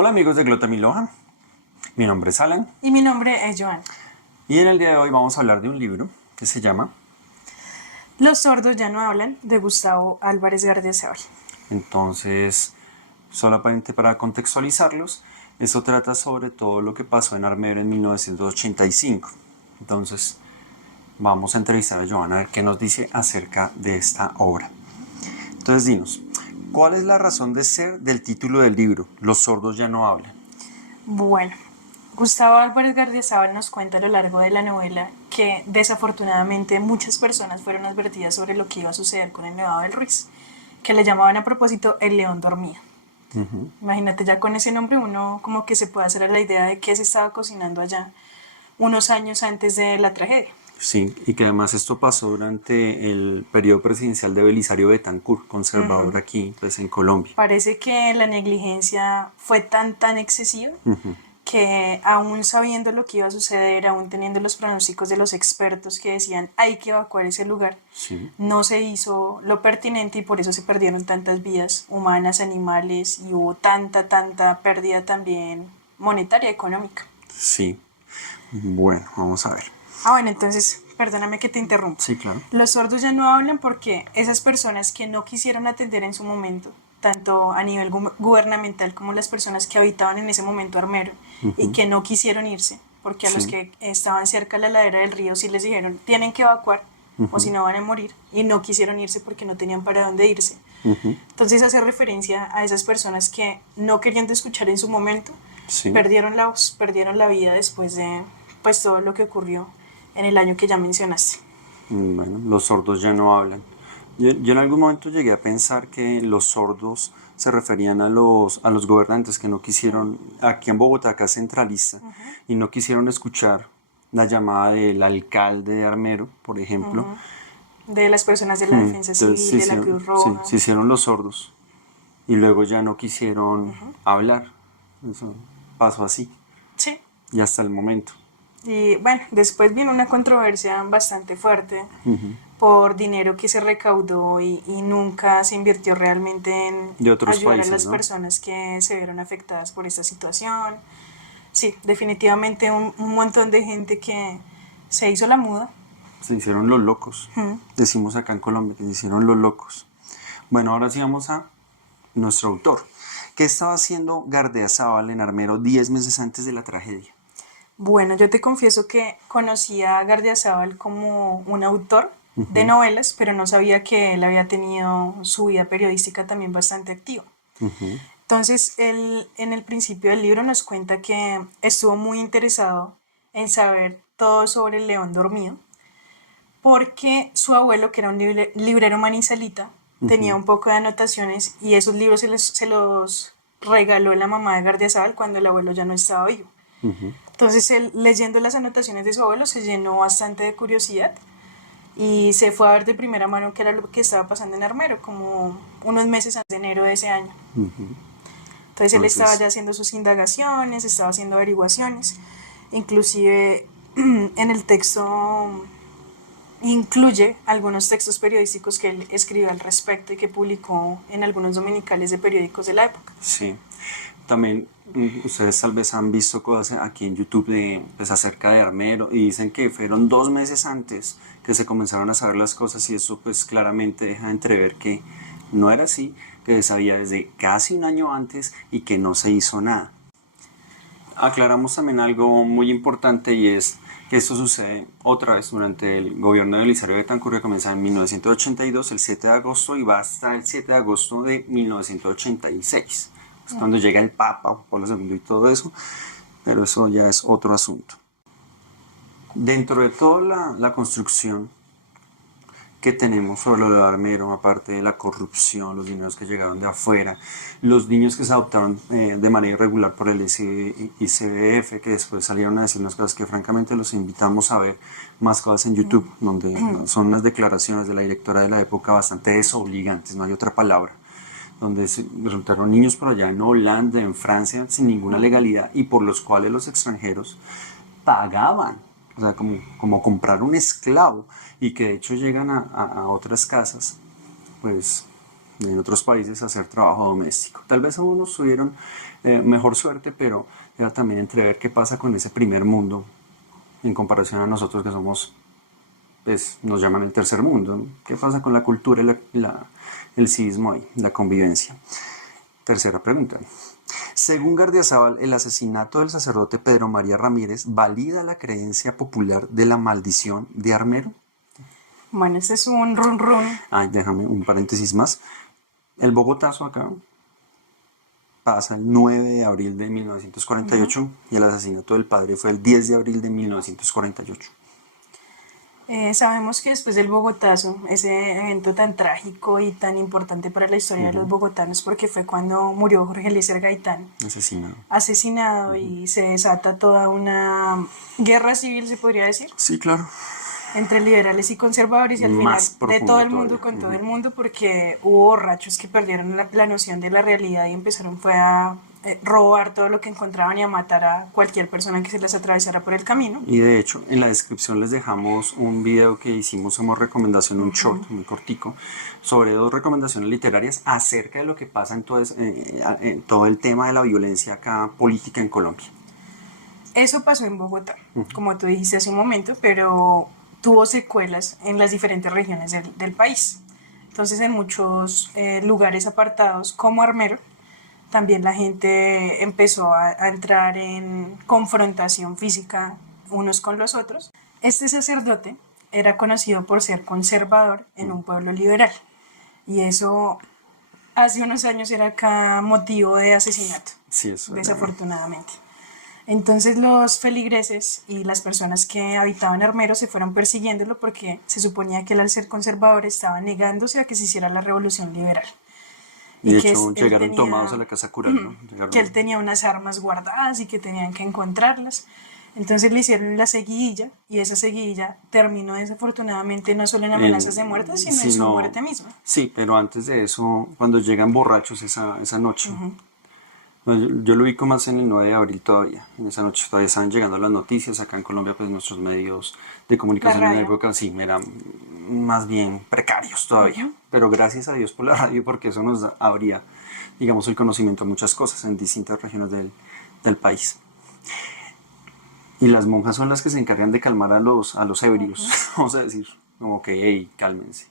Hola amigos de Glota Miloja, mi nombre es Alan Y mi nombre es Joan. y en el día de hoy vamos a hablar de un libro que se llama, Los sordos ya no hablan, de Gustavo Álvarez Gardiazabal. entonces, solamente para contextualizarlos, esto trata sobre todo lo que pasó en Armero en 1985. Entonces, vamos a entrevistar a Joan a ver qué nos dice acerca de esta obra. Entonces, dinos, ¿cuál es la razón de ser del título del libro, Los sordos ya no hablan? Bueno, Gustavo Álvarez Gardiazabal nos cuenta a lo largo de la novela que desafortunadamente muchas personas fueron advertidas sobre lo que iba a suceder con el Nevado del Ruiz, que le llamaban a propósito el león dormía. Imagínate, ya con ese nombre uno como que se puede hacer a la idea de qué se estaba cocinando allá unos años antes de la tragedia. Sí, y que además esto pasó durante el periodo presidencial de Belisario Betancur, conservador aquí, pues en Colombia. Parece que la negligencia fue tan excesiva que aún sabiendo lo que iba a suceder, aún teniendo los pronósticos de los expertos que decían hay que evacuar ese lugar, Sí, no se hizo lo pertinente y por eso se perdieron tantas vidas humanas, animales y hubo tanta pérdida también monetaria, económica. sí. Bueno, vamos a ver. Bueno, entonces, perdóname que te interrumpa. Sí, claro. Los sordos ya no hablan porque esas personas que no quisieron atender en su momento, tanto a nivel gubernamental como las personas que habitaban en ese momento Armero y que no quisieron irse, porque a los Sí, que estaban cerca de la ladera del río sí les dijeron tienen que evacuar o si no van a morir y no quisieron irse porque no tenían para dónde irse. Entonces hace referencia a esas personas que no queriendo escuchar en su momento sí. perdieron la vida después de pues todo lo que ocurrió en el año que ya mencionaste. Bueno, los sordos ya no hablan. Yo en algún momento llegué a pensar que los sordos se referían a los gobernantes que no quisieron, aquí en Bogotá, acá centralista, y no quisieron escuchar la llamada del alcalde de Armero, por ejemplo. De las personas de la defensa Entonces civil, de la Cruz Roja. se hicieron los sordos y luego ya no quisieron hablar. Eso pasó así Sí. y hasta el momento. Y bueno, después vino una controversia bastante fuerte por dinero que se recaudó y nunca se invirtió realmente en De otros ayudar a países, las ¿no? personas que se vieron afectadas por esta situación. Sí, definitivamente un montón de gente que se hizo la muda. Se hicieron los locos. Decimos acá en Colombia que se hicieron los locos. Bueno, ahora sí vamos a nuestro autor. ¿Qué estaba haciendo Gardiazabal en Armero 10 meses antes de la tragedia? Bueno, yo te confieso que conocí a Gardiazabal como un autor de novelas, pero no sabía que él había tenido su vida periodística también bastante activa. Entonces, él en el principio del libro nos cuenta que estuvo muy interesado en saber todo sobre el león dormido, porque su abuelo, que era un librero manizalita, tenía un poco de anotaciones y esos libros se los regaló la mamá de Gardiazabal cuando el abuelo ya no estaba vivo. Entonces él, leyendo las anotaciones de su abuelo, se llenó bastante de curiosidad y se fue a ver de primera mano qué era lo que estaba pasando en Armero, como unos meses antes de enero de ese año. Entonces él estaba Entonces, ya haciendo sus indagaciones, estaba haciendo averiguaciones, inclusive en el texto incluye algunos textos periodísticos que él escribió al respecto y que publicó en algunos dominicales de periódicos de la época. sí. También ustedes tal vez han visto cosas aquí en YouTube pues, acerca de Armero y dicen que fueron 2 meses antes que se comenzaron a saber las cosas y eso pues claramente deja entrever que no era así, que se sabía desde casi un año antes y que no se hizo nada. Aclaramos también algo muy importante y es que esto sucede otra vez durante el gobierno de Belisario Betancur, que comienza en 1982, el 7 de agosto, y va hasta el 7 de agosto de 1986. Es cuando llega el Papa, Pablo II y todo eso, pero eso ya es otro asunto. Dentro de toda la construcción que tenemos sobre lo de Armero, aparte de la corrupción, los dineros que llegaron de afuera, los niños que se adoptaron de manera irregular por el ICBF, que después salieron a decir unas cosas que francamente los invitamos a ver más cosas en YouTube, donde son unas declaraciones de la directora de la época bastante desobligantes, no hay otra palabra, donde resultaron niños por allá en Holanda, en Francia, sin ninguna legalidad y por los cuales los extranjeros pagaban, o sea, como comprar un esclavo y que de hecho llegan a otras casas, pues en otros países a hacer trabajo doméstico. Tal vez algunos tuvieron mejor suerte, pero era también entrever qué pasa con ese primer mundo en comparación a nosotros que somos, pues nos llaman el tercer mundo, ¿no? ¿Qué pasa con la cultura y el civismo ahí, la convivencia? Tercera pregunta. Según Gardiazabal, el asesinato del sacerdote Pedro María Ramírez valida la creencia popular de la maldición de Armero. Bueno, ese es un run run. Ay, déjame un paréntesis más. El Bogotazo acá pasa el 9 de abril de 1948 y el asesinato del padre fue el 10 de abril de 1948. Sabemos que después del Bogotazo, ese evento tan trágico y tan importante para la historia de los bogotanos, porque fue cuando murió Jorge Eliezer Gaitán, asesinado y se desata toda una guerra civil, se podría decir. Sí, claro. Entre liberales y conservadores y al final de todo el mundo con todo el mundo, porque hubo borrachos que perdieron la noción de la realidad y empezaron fue a robar todo lo que encontraban y a matar a cualquier persona que se les atravesara por el camino. Y de hecho en la descripción les dejamos un video que hicimos como recomendación, un short muy cortico, sobre 2 recomendaciones literarias acerca de lo que pasa en todo el tema de la violencia acá política en Colombia. Eso pasó en Bogotá, como tú dijiste hace un momento, pero tuvo secuelas en las diferentes regiones del país. Entonces en muchos lugares apartados como Armero, también la gente empezó a entrar en confrontación física unos con los otros. Este sacerdote era conocido por ser conservador en un pueblo liberal y eso hace unos años era acá motivo de asesinato, sí, eso desafortunadamente. Entonces los feligreses y las personas que habitaban Armero se fueron persiguiéndolo porque se suponía que él, al ser conservador, estaba negándose a que se hiciera la revolución liberal. Y de hecho llegaron tomados a la casa cural, ¿no? Que él tenía unas armas guardadas y que tenían que encontrarlas. Entonces le hicieron la seguidilla y esa seguidilla terminó desafortunadamente no solo en amenazas de muerte, sino en su muerte misma. Sí, pero antes de eso, cuando llegan borrachos esa noche, yo lo ubico más en el 9 de abril todavía. En esa noche todavía estaban llegando las noticias. Acá en Colombia, pues nuestros medios de comunicación en la época sí eran más bien precarios todavía. Pero gracias a Dios por la radio, porque eso nos abría, digamos, el conocimiento de muchas cosas en distintas regiones del país. Y las monjas son las que se encargan de calmar a los ebrios, vamos a decir, como que, hey, cálmense.